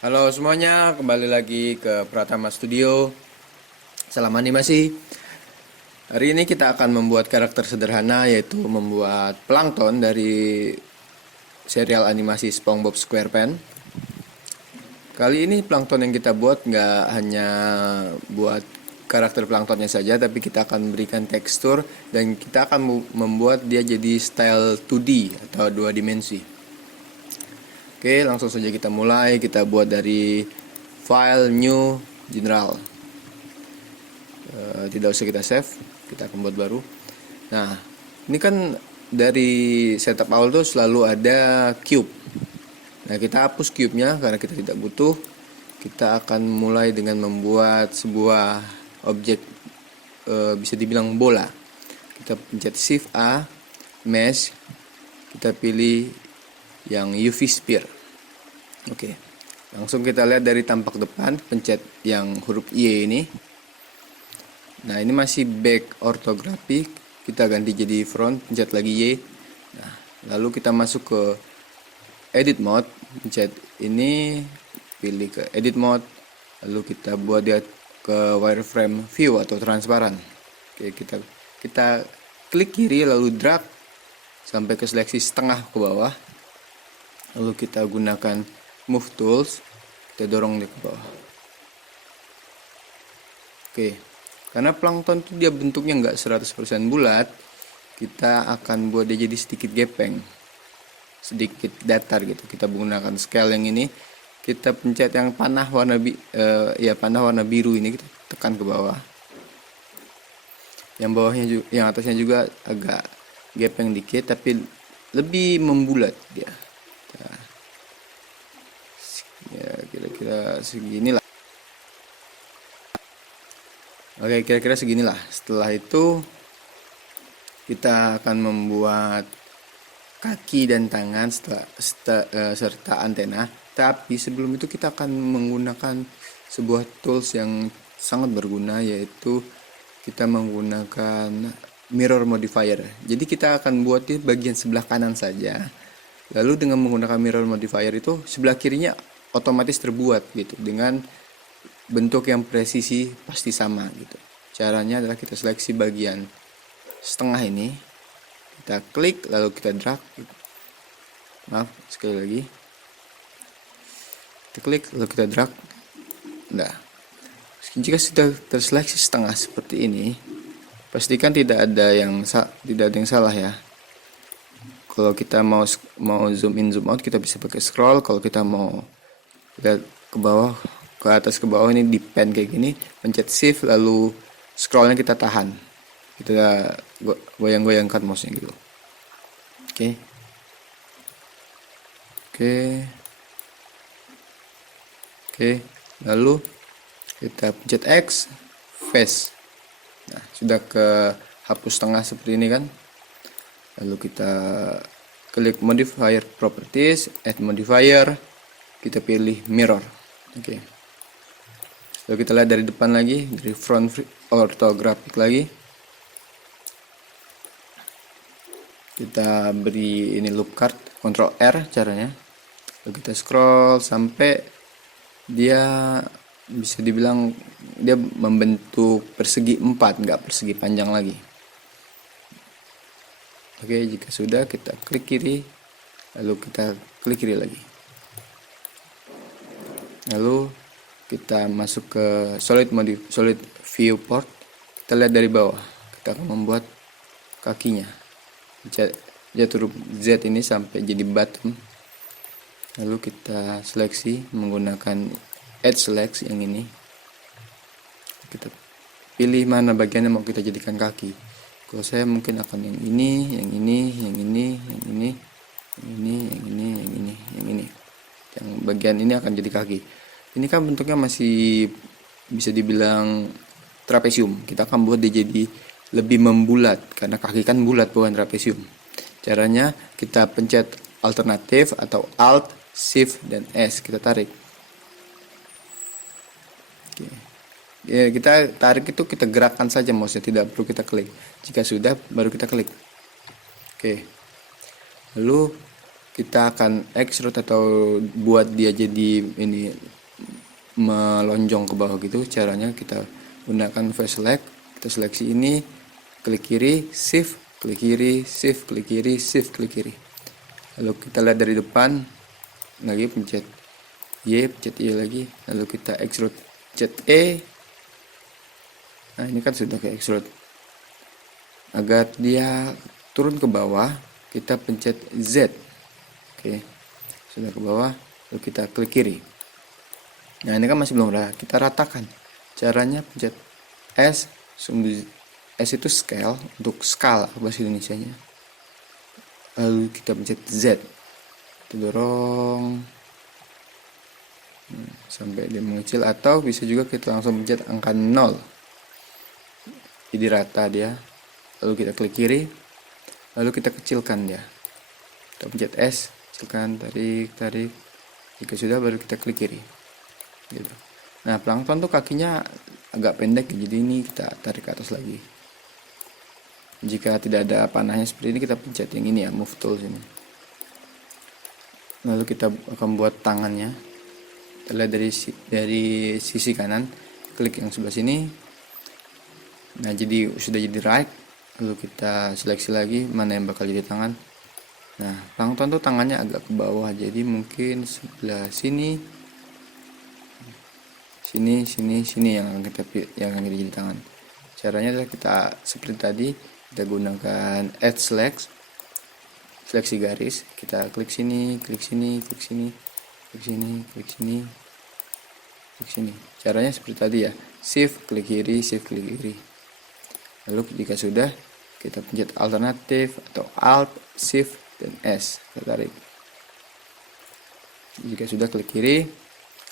Halo semuanya, kembali lagi ke Pratama Studio. Salam animasi. Hari ini kita akan membuat karakter sederhana, yaitu membuat plankton dari serial animasi SpongeBob SquarePants. Kali ini plankton yang kita buat nggak hanya buat karakter planktonnya saja, tapi kita akan berikan tekstur dan kita akan membuat dia jadi style 2D atau dua dimensi. Oke, langsung saja kita mulai. Kita buat dari file new general. Tidak usah kita save, kita akan buat baru. Nah, ini kan dari setup awal tuh selalu ada cube. Nah, kita hapus cube-nya karena kita tidak butuh. Kita akan mulai dengan membuat sebuah objek, bisa dibilang bola. Kita pencet shift A, mesh, kita pilih yang UV sphere. Oke, langsung kita lihat dari tampak depan, pencet yang huruf Y ini. Nah, ini masih back orthografi, kita ganti jadi front, pencet lagi Y. Nah, lalu kita masuk ke edit mode, pencet ini, pilih ke edit mode, lalu kita buat dia ke wireframe view atau transparan. Oke, kita klik kiri lalu drag sampai ke seleksi setengah ke bawah. Lalu kita gunakan move tools, kita dorong dia ke bawah. Oke, karena plankton itu dia bentuknya nggak 100% bulat, kita akan buat dia jadi sedikit gepeng, sedikit datar gitu. Kita menggunakan scale yang ini, kita pencet yang panah warna panah warna biru ini, kita tekan ke bawah. Yang bawahnya juga, yang atasnya juga agak gepeng dikit, tapi lebih membulat dia. Nah, ya kira-kira seginilah. Oke, kira-kira seginilah. Setelah itu kita akan membuat kaki dan tangan serta antena. Tapi sebelum itu kita akan menggunakan sebuah tools yang sangat berguna, yaitu kita menggunakan mirror modifier. Jadi kita akan buat di bagian sebelah kanan saja. Lalu dengan menggunakan mirror modifier itu sebelah kirinya otomatis terbuat gitu dengan bentuk yang presisi pasti sama gitu. Caranya adalah kita seleksi bagian setengah ini, kita klik lalu kita drag. Maaf, sekali lagi. Kita klik lalu kita drag. Nah, jika sudah terseleksi setengah seperti ini, pastikan tidak ada yang salah ya. Kalau kita mau zoom in zoom out, kita bisa pakai scroll. Kalau kita mau lihat ke bawah, ke atas ke bawah, ini di pen kayak gini, pencet shift lalu scrollnya kita tahan, kita goyang-goyangkan mouse-nya gitu. Oke, lalu kita pencet X, face. Nah, sudah ke hapus tengah seperti ini kan. Lalu kita klik modifier properties, add modifier, kita pilih mirror. Oke. Lalu kita lihat dari depan lagi, dari front orthographic lagi. Kita beri ini loop cut, Ctrl R caranya. Lalu kita scroll sampai dia bisa dibilang dia membentuk persegi 4, nggak persegi panjang lagi. Oke, jika sudah kita klik kiri, lalu kita klik kiri lagi. Lalu kita masuk ke solid viewport. Kita lihat dari bawah, kita akan membuat kakinya. Jatuh huruf Z ini sampai jadi bottom. Lalu kita seleksi menggunakan add select yang ini. Kita pilih mana bagian yang mau kita jadikan kaki. Kalau saya mungkin akan yang ini, yang ini, yang ini, yang ini, yang ini, yang ini, yang ini, yang ini. Yang bagian ini akan jadi kaki. Ini kan bentuknya masih bisa dibilang trapesium. Kita akan buat dia jadi lebih membulat karena kaki kan bulat bukan trapesium. Caranya kita pencet alternatif atau Alt, Shift dan S, kita tarik. Oke. Ya, kita tarik itu kita gerakkan saja mouse-nya, tidak perlu kita klik. Jika sudah baru kita klik. Oke. Lalu kita akan extrude atau buat dia jadi ini melonjong ke bawah gitu. Caranya kita gunakan face select, kita seleksi ini, klik kiri, shift, klik kiri, shift, klik kiri, shift, klik kiri. Lalu kita lihat dari depan lagi, pencet Y, pencet Y lagi, lalu kita extrude, pencet E. Nah ini kan sudah ke extrude. Agar dia turun ke bawah, kita pencet Z. Oke, sudah ke bawah, lalu kita klik kiri. Nah ini kan masih belum rata, kita ratakan. Caranya pencet S, S itu scale, untuk skala bahasa Indonesianya. Lalu kita pencet Z, kita dorong sampai dia mengecil, atau bisa juga kita langsung pencet angka 0, jadi rata dia. Lalu kita klik kiri, lalu kita kecilkan dia, kita pencet S, kecilkan, tarik. Jika sudah, baru kita klik kiri gitu. Nah plankton tuh kakinya agak pendek, jadi ini kita tarik ke atas lagi. Jika tidak ada panahnya seperti ini, kita pencet yang ini ya, move tool sini. Lalu kita akan buat tangannya. Kita lihat dari sisi kanan, klik yang sebelah sini. Nah jadi sudah jadi right. Lalu kita seleksi lagi mana yang bakal jadi tangan. Nah plankton tuh tangannya agak ke bawah, jadi mungkin sebelah sini yang akan kita jadi tangan. Caranya adalah kita seperti tadi, kita gunakan add select, seleksi garis, kita klik sini, klik sini, klik sini, klik sini, klik sini, klik sini. Caranya seperti tadi ya, shift klik kiri, shift klik kiri. Lalu jika sudah, kita pencet alternatif atau alt, shift, dan S, kita tarik. Jika sudah, klik kiri,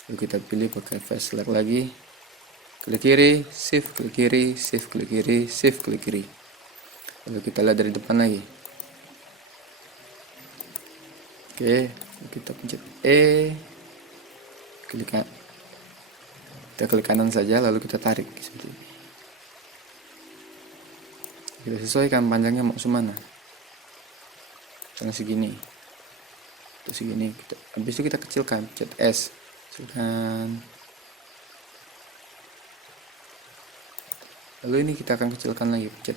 lalu kita pilih pakai face select lagi, klik kiri, shift klik kiri, shift klik kiri, shift klik kiri. Lalu kita lihat dari depan lagi. Oke, kita pencet E, kita klik kanan saja, lalu kita tarik seperti ini. Kita sesuaikan panjangnya mau semana. Misalnya segini, atau segini. Habis itu kita kecilkan, pencet S, kecilkan. Lalu ini kita akan kecilkan lagi, pencet.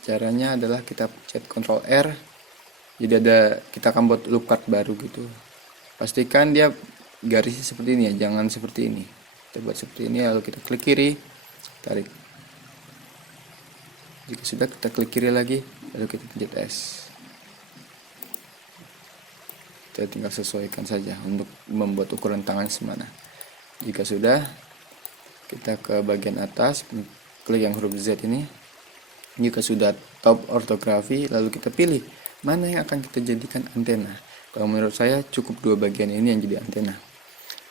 Caranya adalah kita pencet Ctrl R. Jadi kita akan buat loop cut baru gitu. Pastikan dia garisnya seperti ini ya, jangan seperti ini. Kita buat seperti ini, lalu kita klik kiri, tarik. Jika sudah, kita klik kiri lagi, lalu kita pencet S. Kita tinggal sesuaikan saja untuk membuat ukuran tangan semana. Jika sudah, kita ke bagian atas, klik yang huruf Z ini. Jika sudah top ortografi, lalu kita pilih mana yang akan kita jadikan antena. Kalau menurut saya cukup dua bagian ini yang jadi antena.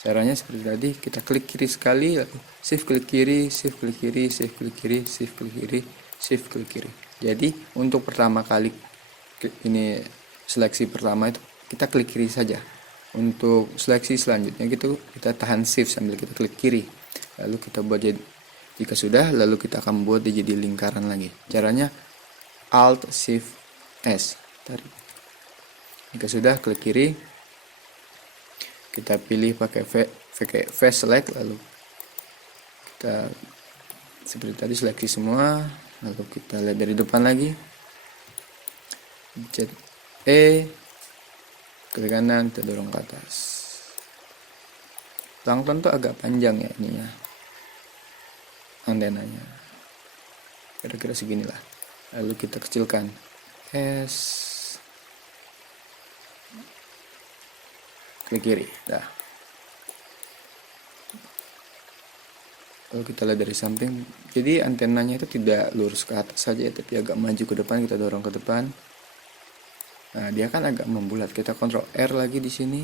Caranya seperti tadi, kita klik kiri sekali, lalu shift klik kiri, shift klik kiri, shift klik kiri, shift klik kiri, shift klik kiri. Jadi untuk pertama kali ini seleksi pertama itu kita klik kiri saja. Untuk seleksi selanjutnya gitu kita tahan shift sambil kita klik kiri. Lalu kita buat jadi, jika sudah, lalu kita akan buat dia jadi lingkaran lagi. Caranya alt shift S, tarik. Jika sudah, klik kiri, kita pilih pakai face select, lalu kita seperti tadi seleksi semua. Lalu kita lihat dari depan lagi, pencet E, klik kanan, kita dorong ke atas. Plankton tuh agak panjang ya ininya, antenanya kira-kira seginilah. Lalu kita kecilkan S, klik kiri, dah. Lalu kita lihat dari samping, jadi antenanya itu tidak lurus ke atas saja ya, tapi agak maju ke depan. Kita dorong ke depan. Nah dia kan agak membulat, kita Ctrl R lagi di sini,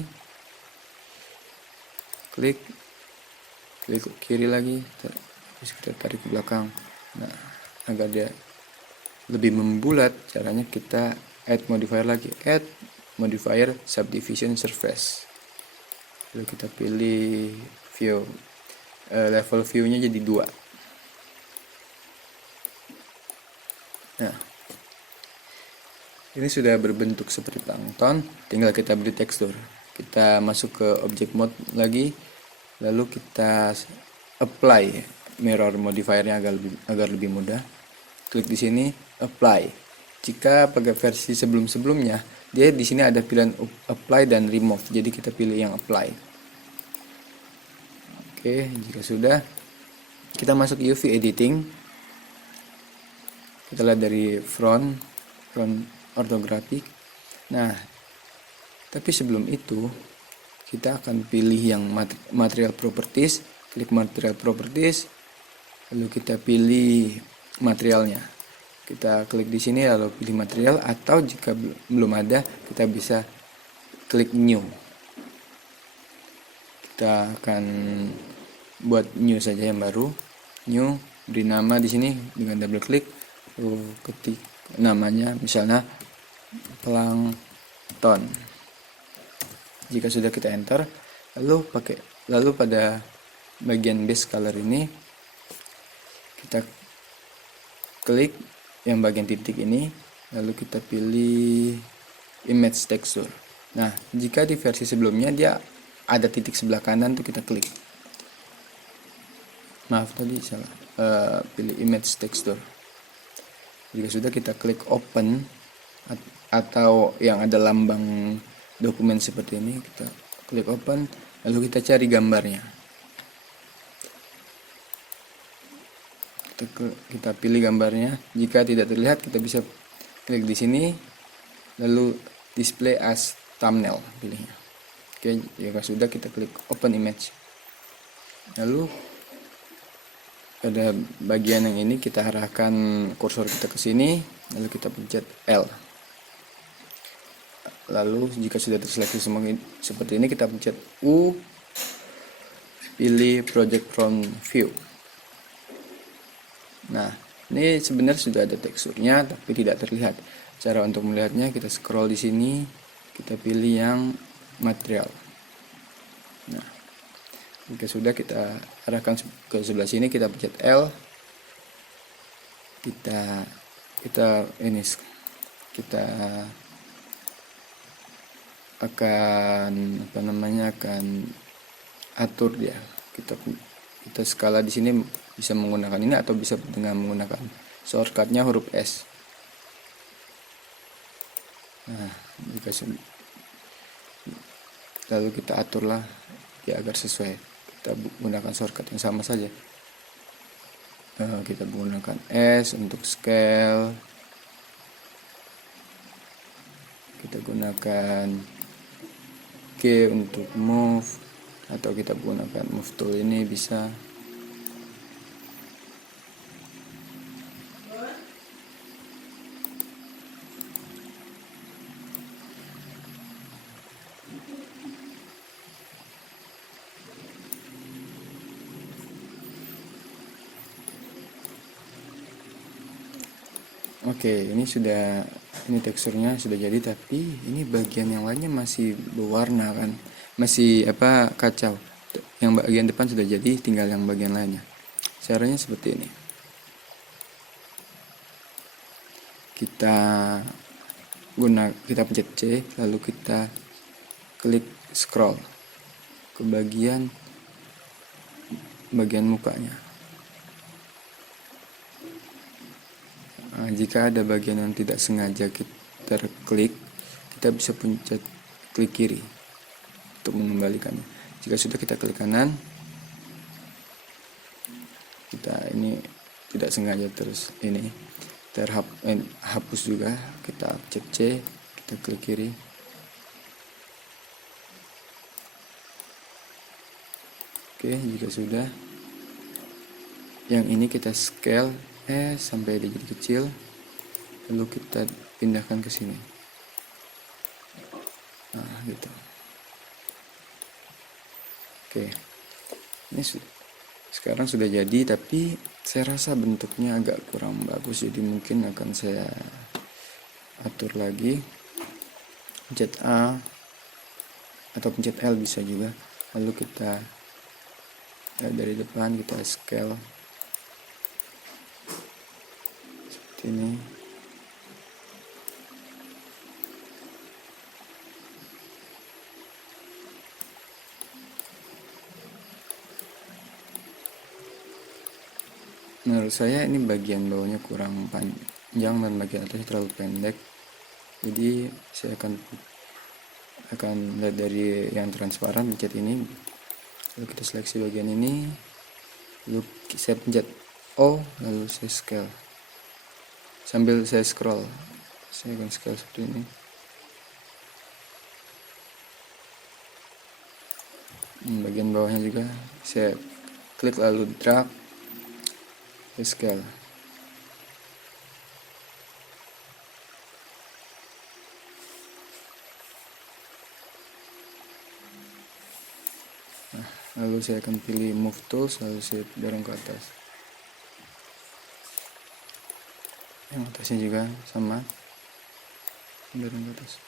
klik kiri lagi, kita tarik ke belakang. Nah agar dia lebih membulat, caranya kita add modifier lagi, add modifier subdivision surface. Lalu kita pilih view, level view-nya jadi 2. Nah Ini sudah berbentuk seperti plankton, tinggal kita beri tekstur. Kita masuk ke object mode lagi, lalu kita apply mirror modifiernya agar lebih mudah. Klik di sini apply. Jika pakai versi sebelum-sebelumnya, dia di sini ada pilihan apply dan remove. Jadi kita pilih yang apply. Oke, jika sudah, kita masuk UV editing. Kita lihat dari front ortografik. Nah, tapi sebelum itu kita akan pilih yang material properties. Klik material properties, lalu kita pilih materialnya. Kita klik di sini lalu pilih material, atau jika belum ada kita bisa klik new. Kita akan buat new saja yang baru. New, beri nama di sini dengan double klik, lalu ketik namanya misalnya plankton. Jika sudah kita enter, lalu pada bagian base color ini kita klik yang bagian titik ini, lalu kita pilih image texture. Nah, jika di versi sebelumnya dia ada titik sebelah kanan tuh, kita klik. Maaf tadi salah, pilih image texture. Jika sudah, kita klik open, atau yang ada lambang dokumen seperti ini, kita klik open, lalu kita cari gambarnya. Kita pilih gambarnya. Jika tidak terlihat, kita bisa klik di sini, lalu display as thumbnail, pilihnya. Oke, jika sudah, kita klik open image. Lalu pada bagian yang ini kita arahkan kursor kita ke sini, lalu kita pencet L. Lalu jika sudah terseleksi semua seperti ini, kita pencet U, pilih project from view. Nah, ini sebenarnya sudah ada teksturnya tapi tidak terlihat. Cara untuk melihatnya, kita scroll di sini, kita pilih yang material. Nah, jika sudah, kita arahkan ke sebelah sini, kita pencet L. Kita akan atur dia. Kita skala di sini bisa menggunakan ini atau bisa dengan menggunakan shortcutnya huruf S. Nah, lalu kita aturlah ya agar sesuai. Kita gunakan shortcut yang sama saja. Kita menggunakan S untuk scale. Kita gunakan K untuk move, atau kita gunakan move tool ini bisa. Oke, ini teksturnya sudah jadi, tapi ini bagian yang lainnya masih berwarna kan, masih kacau. Yang bagian depan sudah jadi, tinggal yang bagian lainnya. Caranya seperti ini. Kita pencet C, lalu kita klik scroll ke bagian mukanya. Nah, jika ada bagian yang tidak sengaja kita klik, kita bisa pencet klik kiri untuk mengembalikannya. Jika sudah, kita klik kanan. Kita ini tidak sengaja terus ini hapus juga, kita pencet C, kita klik kiri. Oke, jika sudah, yang ini kita scale sampai dia jadi kecil, lalu kita pindahkan ke sini. Nah, gitu. Oke, ini sekarang sudah jadi, tapi saya rasa bentuknya agak kurang bagus, jadi mungkin akan saya atur lagi. Pencet A atau pencet L bisa juga. Lalu kita dari depan kita scale seperti ini. Menurut saya ini bagian bawahnya kurang panjang dan bagian atasnya terlalu pendek, jadi saya akan lihat dari yang transparan, pencet ini, lalu kita seleksi bagian ini, lalu saya pencet O, lalu saya scale sambil saya scroll. Saya akan scale seperti ini. Bagian bawahnya juga saya klik lalu drag, saya scale. Lalu saya akan pilih move tools, lalu saya dorong ke atas. Yang atasnya juga sama, dorong ke atas.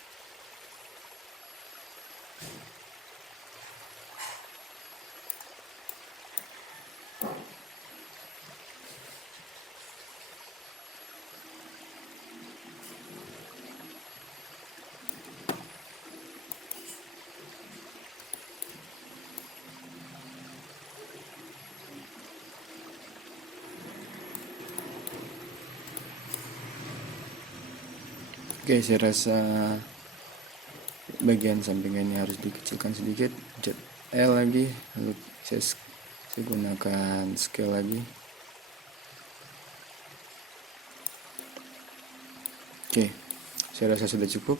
Oke, saya rasa bagian sampingannya harus dikecilkan sedikit. Pencet L lagi, lalu saya gunakan scale lagi. Oke, saya rasa sudah cukup.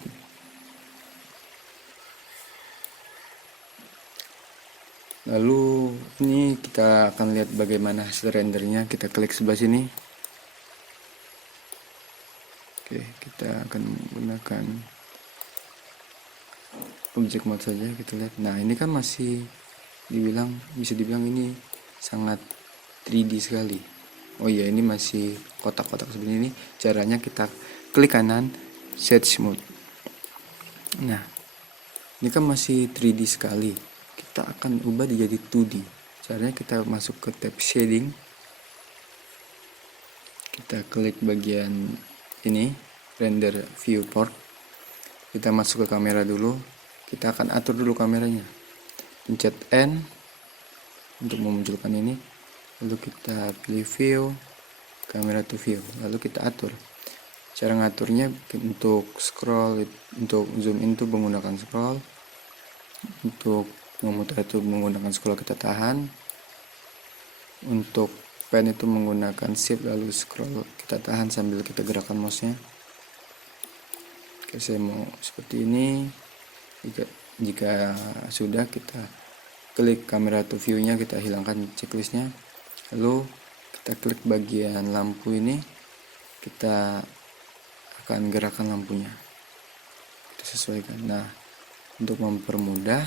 Lalu ini kita akan lihat bagaimana hasil rendernya. Kita klik sebelah sini. Oke, kita akan menggunakan object mode saja, kita lihat. Nah, ini kan masih bisa dibilang ini sangat 3D sekali. Oh iya, ini masih kotak-kotak seperti ini. Caranya kita klik kanan, Shade Mode. Nah, ini kan masih 3D sekali. Kita akan ubah jadi 2D. Caranya kita masuk ke tab shading. Kita klik bagian ini, render viewport. Kita masuk ke kamera dulu. Kita akan atur dulu kameranya. Pencet N untuk memunculkan ini. Lalu kita pilih view, kamera to view. Lalu kita atur. Cara ngaturnya untuk scroll, untuk zoom in itu menggunakan scroll. Untuk memutar itu menggunakan scroll, kita tahan. Untuk pen itu menggunakan shift lalu scroll, kita tahan sambil kita gerakkan mouse-nya. Oke, saya mau seperti ini. Jika sudah, kita klik kamera to view-nya, kita hilangkan checklistnya. Lalu kita klik bagian lampu ini, kita akan gerakkan lampunya, kita sesuaikan. Nah, untuk mempermudah,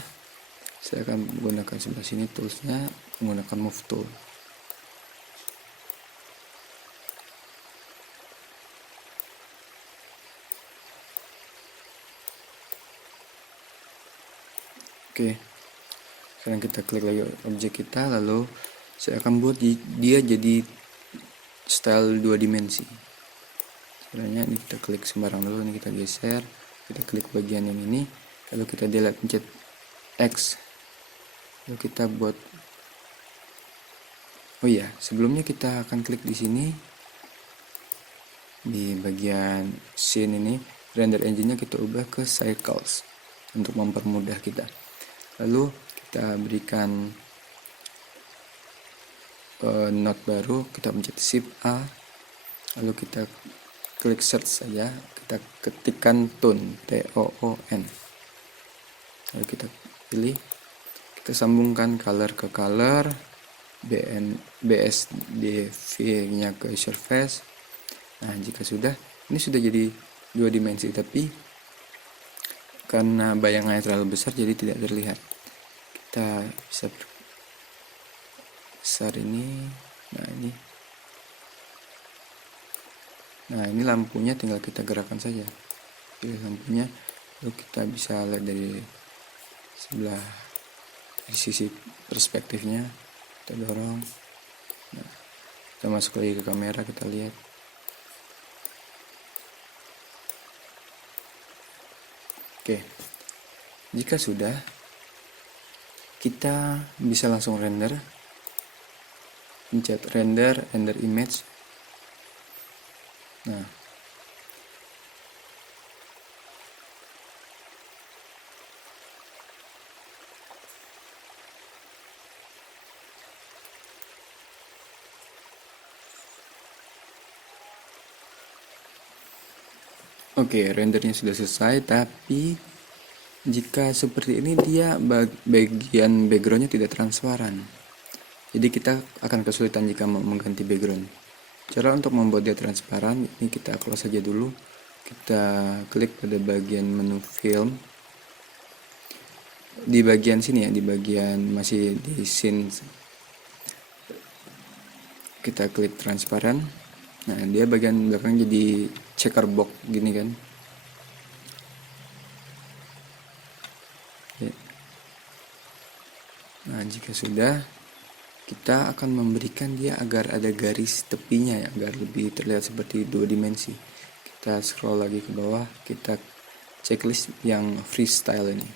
saya akan menggunakan sebelah sini toolsnya, menggunakan move tool. Oke, sekarang kita klik lagi objek kita, lalu saya akan buat dia jadi style 2 dimensi. Caranya ini kita klik sembarang dulu, ini kita geser, kita klik bagian yang ini, lalu kita delete, pencet X, lalu kita buat. Oh iya, sebelumnya kita akan klik di sini di bagian scene ini, render engine-nya kita ubah ke cycles untuk mempermudah kita. Lalu kita berikan node baru, kita pencet shift A, lalu kita klik search saja, kita ketikkan tone, TOON, lalu kita pilih, kita sambungkan color ke color, BSDV-nya ke surface. Nah, jika sudah, ini sudah jadi 2 dimensi, tapi karena bayangannya terlalu besar jadi tidak terlihat. Kita bisa besar ini. Nah, ini lampunya tinggal kita gerakkan saja. Pilih lampunya, lalu kita bisa lihat dari sebelah, dari sisi perspektifnya, kita dorong. Nah, kita masuk lagi ke kamera, kita lihat. Oke, jika sudah, kita bisa langsung render. pencet render image. Nah, oke, rendernya sudah selesai, tapi jika seperti ini dia bagian backgroundnya tidak transparan. Jadi kita akan kesulitan jika mau mengganti background. Cara untuk membuat dia transparan, ini kita close saja dulu. Kita klik pada bagian menu film. Di bagian sini ya, di bagian masih di scene. Kita klik transparan. Nah, dia bagian belakang jadi checkerbox gini kan. Nah, jika sudah, kita akan memberikan dia agar ada garis tepinya ya, agar lebih terlihat seperti dua dimensi. Kita scroll lagi ke bawah, kita checklist yang freestyle ini.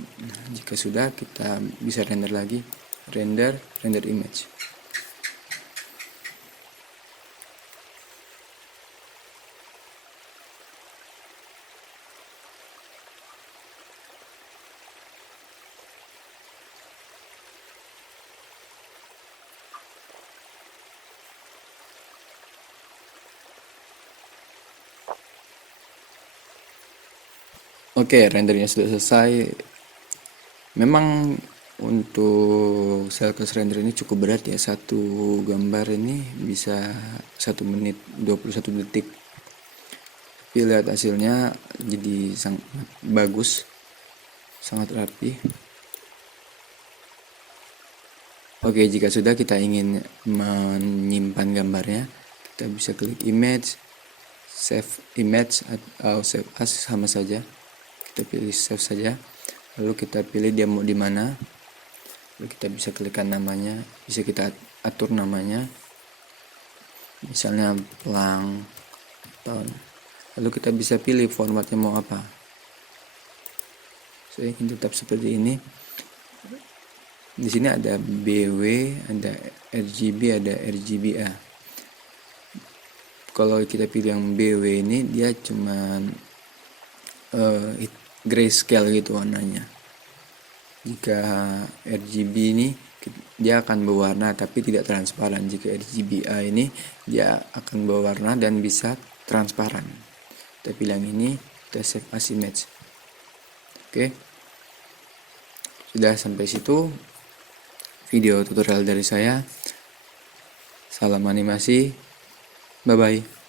Nah, jika sudah, kita bisa render lagi, render image. Oke, rendernya sudah selesai. Memang untuk Cellclass render ini cukup berat ya. Satu gambar ini bisa 1 menit 21 detik. Tapi lihat hasilnya jadi sangat bagus, sangat rapi. Oke, jika sudah kita ingin menyimpan gambarnya, kita bisa klik image, save image atau save as, sama saja. Kita pilih save saja, lalu kita pilih dia mau di mana, lalu kita bisa klikkan namanya, bisa kita atur namanya, misalnya plankton, lalu kita bisa pilih formatnya mau apa. Saya ingin tetap seperti ini. Di sini ada BW, ada RGB, ada RGBA. Kalau kita pilih yang BW ini, dia cuman grayscale gitu warnanya. Jika RGB ini dia akan berwarna tapi tidak transparan. Jika RGBA ini dia akan berwarna dan bisa transparan. Kita pilih yang ini, kita save as image. Oke, sudah sampai situ video tutorial dari saya. Salam animasi, bye bye.